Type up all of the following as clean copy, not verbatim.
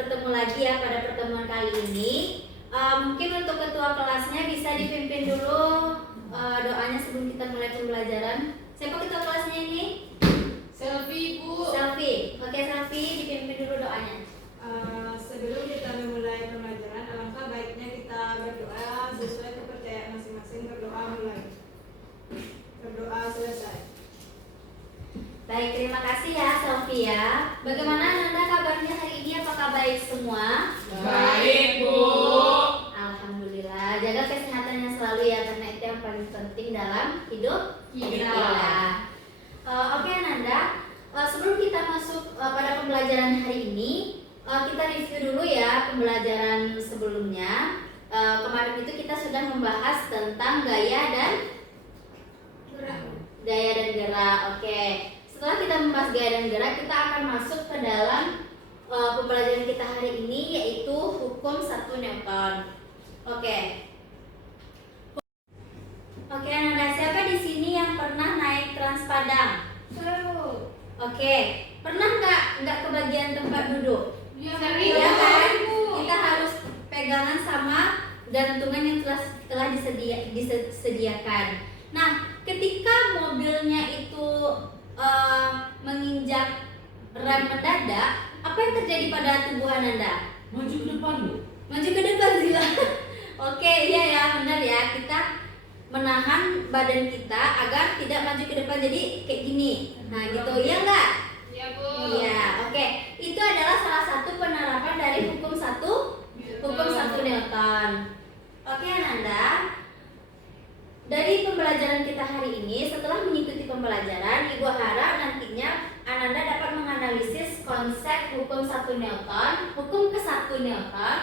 bertemu lagi ya pada pertemuan kali ini. Mungkin untuk ketua kelasnya bisa dipimpin dulu doanya sebelum kita mulai pembelajaran. Siapa ketua kelasnya ini? Selfie, Bu. Selfie. Oke, Selfie, dipimpin dulu doanya. Sebelum kita memulai pembelajaran, alangkah baiknya kita berdoa sesuai kepercayaan masing-masing. Berdoa mulai. Berdoa selesai. Baik, terima kasih ya Selfie ya. Bagaimana Nanda kabarnya hari ini? Apakah baik semua? Baik, Bu. Alhamdulillah. Jaga kesehatannya selalu ya, karena itu yang paling penting dalam hidup kita. Oke Nanda, sebelum kita masuk pada pembelajaran hari ini, kita review dulu ya pembelajaran sebelumnya. Kemarin itu kita sudah membahas tentang gaya dan gerak. Oke. Setelah kita membahas gaya dan gerak, kita akan masuk ke dalam pembelajaran kita hari ini, yaitu hukum 1 Newton. Oke, Nanda, siapa di sini yang pernah naik Trans Padang? Seru. Oke, pernah nggak kebagian tempat duduk? Ya, Iya kan? Kita harus pegangan sama gantungan yang telah disediakan. Nah, ketika mobilnya itu menginjak rem mendadak, apa yang terjadi pada tubuh Ananda? Maju ke depan, Bu. Maju ke depan sih. Oke, iya ya, benar ya. Kita menahan badan kita agar tidak maju ke depan, jadi kayak gini. Nah, gitu. Iya enggak? Iya, Bu. Iya, oke. Itu adalah salah satu penerapan dari hukum 1 Newton. Oke, Ananda. Dari pembelajaran kita hari ini, setelah mengikuti pembelajaran, Ibu harap nantinya Ananda dapat menganalisis konsep hukum 1 Newton, hukum ke-1 Newton,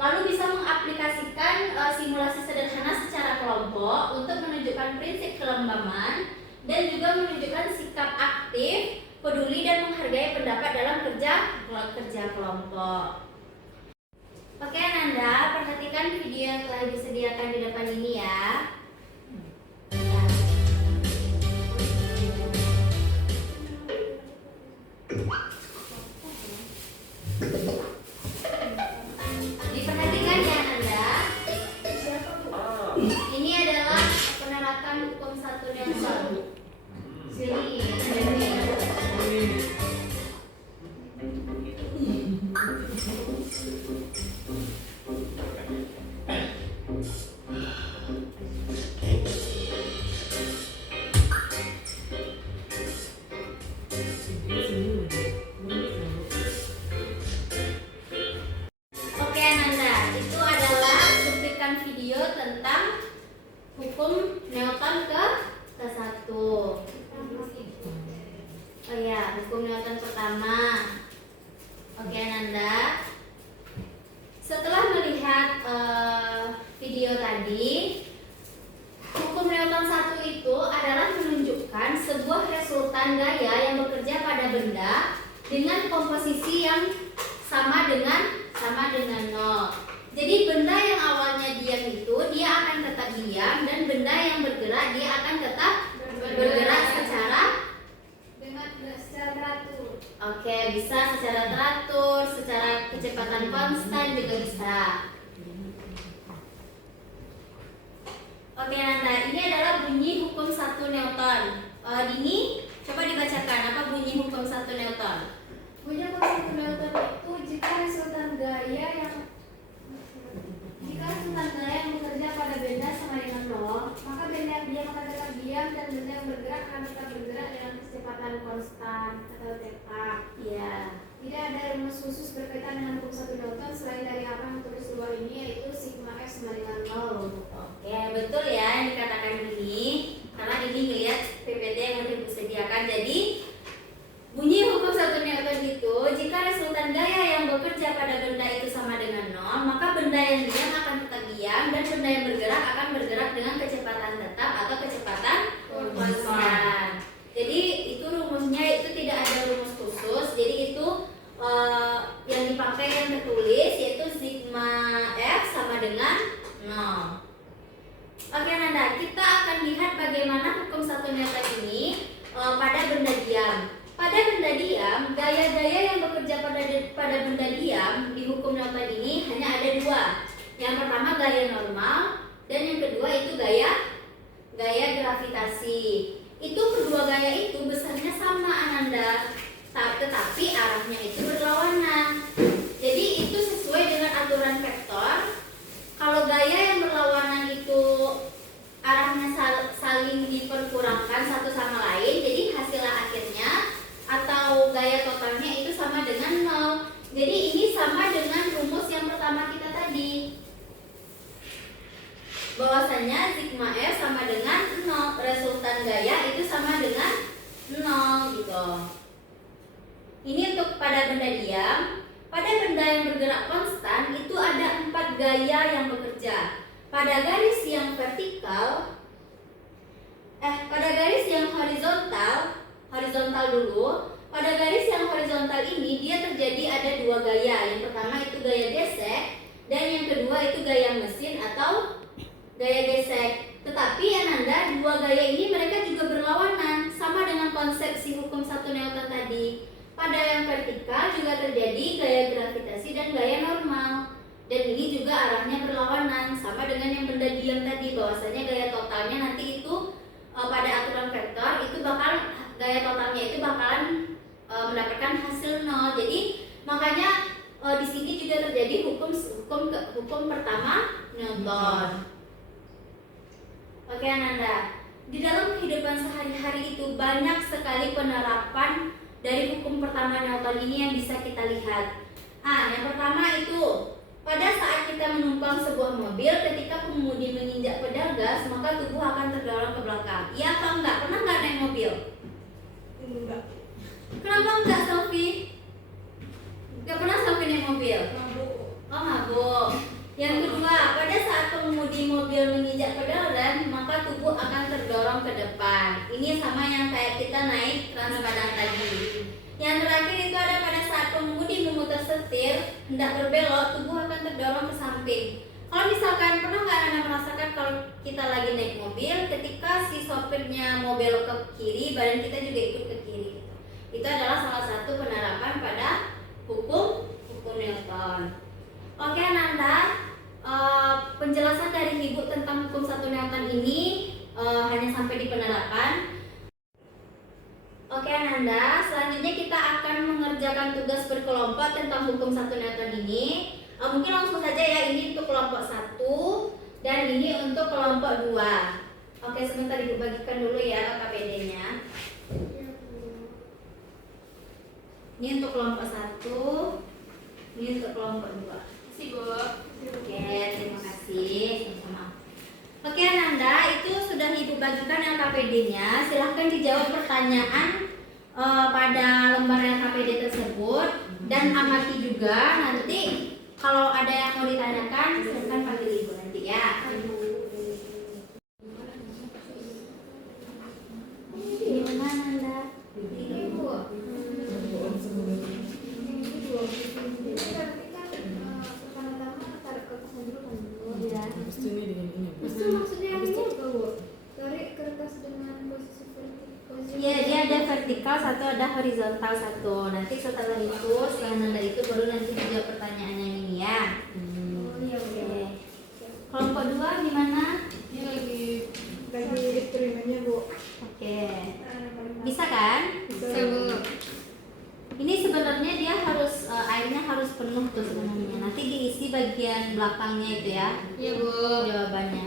lalu bisa mengaplikasikan simulasi sederhana secara kelompok untuk menunjukkan prinsip kelembaman dan juga menunjukkan sikap aktif, peduli dan menghargai pendapat dalam kerja kelompok. Oke Ananda, perhatikan video yang telah disediakan di depan ini ya. Diperhatikan ya Nanda. Ini adalah penerapan hukum 1 Newton. Sini. Oke Nanda, itu adalah cuplikan video tentang hukum Newton ke-1. Oh ya, hukum Newton pertama. Oke Nanda, setelah melihat video tadi, hukum Newton 1 itu adalah menunjukkan sebuah resultan gaya yang bekerja pada benda dengan komposisi yang sama dengan 0. Jadi benda yang awalnya diam itu dia akan tetap diam, dan benda yang bergerak dia akan tetap bergerak secara teratur. Oke, bisa secara teratur, secara kecepatan konstan juga bisa. Oke Nanda, ini adalah bunyi hukum 1 Newton. Dini, coba dibacakan apa bunyi hukum 1 Newton. Bunyi hukum 1 Newton itu jika resultan gaya yang bekerja pada benda sama dengan 0, maka benda yang diam akan tetap diam dan benda yang bergerak akan tetap bergerak dengan kecepatan konstan atau theta. Iya. Tidak ada rumus khusus berkaitan dengan hukum 1 Newton selain dari apa yang tulis di bawah ini, yaitu sigma F sama dengan 0. Oke, betul ya yang dikatakan Dini, karena Dini melihat PPT yang udah disediakan. Jadi bunyi hukum 1 Newton itu jika resultan gaya yang bekerja pada benda itu sama dengan 0, maka benda yang diam akan tetap diam dan benda yang bergerak akan bergerak dengan kecepatan tetap atau kecepatan konstan. Jadi itu rumusnya itu tidak ada rumus khusus. Jadi itu yang dipakai yang tertulis yaitu sigma F sama dengan 0. Oke Nanda, kita akan lihat bagaimana hukum 1 Newton ini pada benda diam. Pada benda diam, gaya-gaya yang bekerja pada benda diam hukum Newton ini hanya ada dua. Yang pertama gaya normal dan yang kedua itu gaya gravitasi. Itu kedua gaya itu besarnya sama Ananda, tetapi arahnya itu berlawanan. Jadi itu sesuai dengan aturan vektor. Kalau gaya yang berlawanan itu arahnya saling diperkurangkan satu sama lain, jadi hasil akhirnya atau gaya totalnya itu sama dengan 0. Jadi ini sama dengan rumus yang pertama kita tadi, bahwasanya sigma F sama dengan 0, resultan gaya itu sama dengan 0 gitu. Ini untuk pada benda diam. Pada benda yang bergerak konstan itu ada 4 gaya yang bekerja. Pada garis yang vertikal, pada garis yang horizontal dulu. Pada garis yang horizontal ini dia terjadi ada 2 gaya. Yang pertama itu gaya gesek dan yang kedua itu gaya mesin atau gaya gesek. Tetapi Ananda, 2 gaya ini mereka juga berlawanan, sama dengan konsep si hukum 1 Newton tadi. Pada yang vertikal juga terjadi gaya gravitasi dan gaya normal. Dan ini juga arahnya berlawanan, sama dengan yang benda diam tadi, bahwasanya gaya totalnya nanti itu pada aturan vektor itu gaya totalnya itu bakalan mendapatkan hasil 0. Jadi makanya di sini juga terjadi hukum pertama Newton. Oke Ananda, di dalam kehidupan sehari-hari itu banyak sekali penerapan dari hukum pertama Newton ini yang bisa kita lihat. Yang pertama itu pada saat kita menumpang sebuah mobil, ketika pengemudi menginjak pedal gas, maka tubuh akan terdorong ke belakang. Iya apa enggak? Pernah enggak naik mobil? Enggak. Kenapa enggak, Sofi? Enggak pernah Sofi naik mobil? Mabuk. Oh, mabuk. Yang kedua, pada saat pengemudi mobil menginjak pedal rem, maka tubuh akan terdorong ke depan. Ini sama yang kayak kita naik Transpadang tadi. Yang terakhir itu ada pada saat pengemudi memutar setir, hendak berbelok, tubuh akan terdorong ke samping. Kalau misalkan pernah nggak Anda merasakan kalau kita lagi naik mobil, ketika si sopirnya mau belok ke kiri, badan kita juga ikut ke kiri. Itu adalah salah satu penerapan pada hukum Newton. Oke Nanda, penjelasan dari Ibu tentang hukum 1 Newton ini hanya sampai di penerapan. Oke Ananda, selanjutnya kita akan mengerjakan tugas berkelompok tentang hukum 1 Newton ini. Mungkin langsung saja ya, ini untuk kelompok 1 dan ini untuk kelompok 2. Oke, sebentar Ibu bagikan dulu ya KPD-nya. Ini untuk kelompok 1, ini untuk kelompok 2. Terima kasih, Bu. Oke, terima kasih. Sama-sama. Oke Ananda, itu sudah Ibu bagikan yang KPD-nya. Silahkan dijawab pertanyaan pada lembar yang KPD tersebut dan amati juga nanti kalau ada yang mau ditanyakan silahkan panggil Ibu nanti ya. Di mana Ananda? Ini Ibu. Maksudnya yang ini tarik kertas dengan posisi vertikal. Ya, dia ada vertikal satu, ada horizontal satu. Nanti setelah Nanda itu baru nanti dijawab pertanyaannya ini ya. Oh iya, Oke. Kelompok 2 gimana? Ini lagi eksperimennya, Bu. Oke. Bisa kan? Bisa, Bu. Ini sebenarnya dia harus airnya harus penuh tuh sebenarnya. Nanti diisi bagian belakangnya itu ya. Iya, Bu. Jawabannya.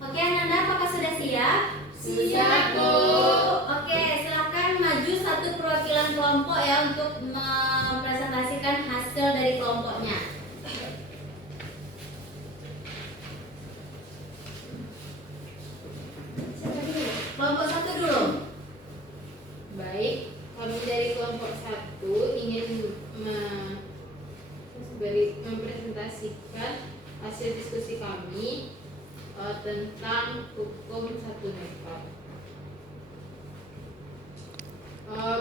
Oke, Ananda, apakah sudah siap? Siap, Bu. Oke, silakan maju satu perwakilan kelompok ya untuk mempresentasikan hasil dari kelompoknya. Kelompok 1 dulu. Baik, kami dari kelompok 1 ingin mempresentasikan hasil diskusi kami tentang hukum 1 Newton.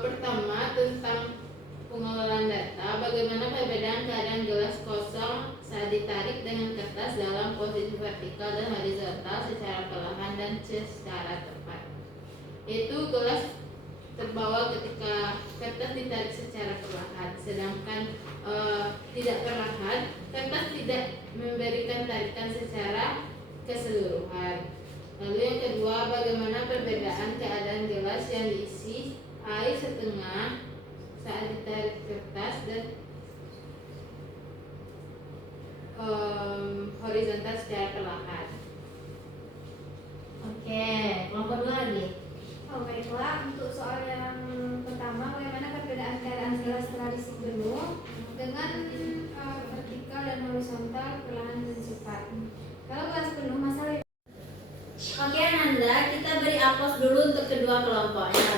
Pertama, tentang pengelolaan data, bagaimana perbedaan keadaan gelas kosong saat ditarik dengan kertas dalam posisi vertikal dan horizontal secara perlahan dan secara tepat. Yaitu gelas terbawa ditarik secara perlahan, sedangkan tidak perlahan, kertas tidak memberikan tarikan secara keseluruhan. Lalu yang kedua, bagaimana perbedaan keadaan gelas yang diisi air setengah saat ditarik kertas dan horizontal secara perlahan. Oke, kelompok 2 lagi. Oh baiklah, untuk soal yang pertama, bagaimana perbedaan keadaan gelas setelah diisi penuh dengan vertikal dan horizontal perlahan dan cepat. Kalau gelas penuh, masalah. Oke Ananda, kita beri aplaus dulu untuk kedua kelompoknya.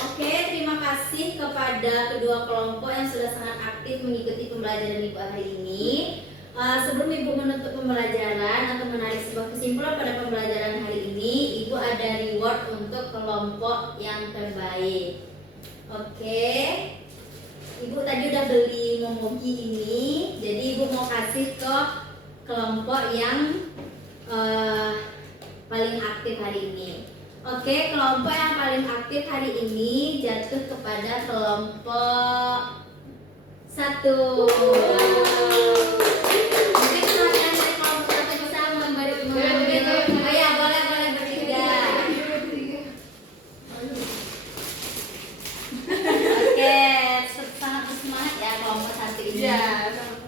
Oke, terima kasih kepada kedua kelompok yang sudah sangat aktif mengikuti pembelajaran Ibu hari ini. Sebelum Ibu menutup pembelajaran atau menarik sebuah kesimpulan pada pembelajaran hari ini, Ibu ada reward untuk kelompok yang terbaik. Oke, Ibu tadi udah beli momogi ini, jadi Ibu mau kasih ke kelompok yang paling aktif hari ini. Oke, kelompok yang paling aktif hari ini jatuh kepada kelompok 1. Mungkin kalian dari kelompok 1 bisa memberi oh ya, boleh bertiga. Oke, sangat bersemangat ya kelompok 1 ini.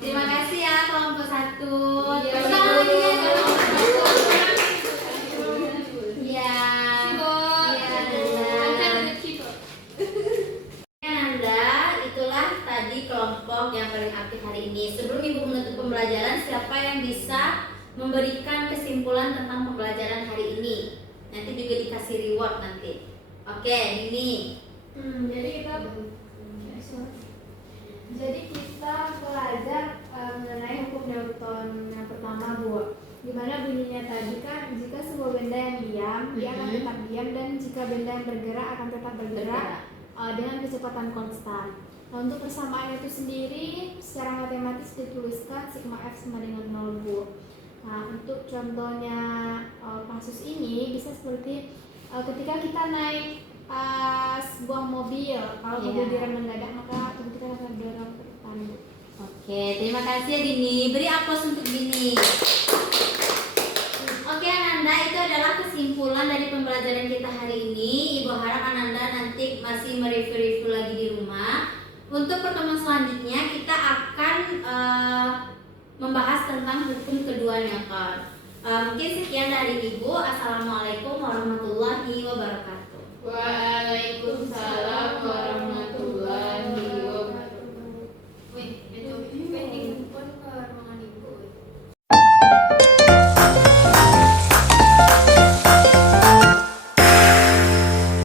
Terima kasih ya kelompok 1. Tepuk tangan lagi ya kelompok 1. Iya. Nanda, itulah tadi kelompok yang paling aktif hari ini. Sebelum Ibu menutup pembelajaran, siapa yang bisa memberikan kesimpulan tentang pembelajaran hari ini? Nanti juga dikasih reward nanti. Oke, ini. Jadi kita belajar mengenai hukum Newton yang pertama, Bu. Dimana bunyinya tadi kan, jika sebuah benda yang diam, dia akan tetap diam, dan jika benda yang bergerak akan tetap bergerak dengan kecepatan konstan. Nah, untuk persamaan itu sendiri secara matematis dituliskan sigma F sama dengan 0, Bu. Nah, untuk contohnya kasus ini bisa seperti ketika kita naik sebuah mobil, kalau mobil direm mendadak maka kita akan dorong ke depan, Bu. Oke, terima kasih ya Dini. Beri aplaus untuk Dini. Oke Ananda, itu adalah kesimpulan dari pembelajaran kita hari ini. Ibu harap Ananda nanti masih mereview-review lagi di rumah. Untuk pertemuan selanjutnya kita akan membahas tentang hukum kedua Newton. Mungkin sekian dari Ibu. Assalamualaikum warahmatullahi wabarakatuh. Waalaikumsalam.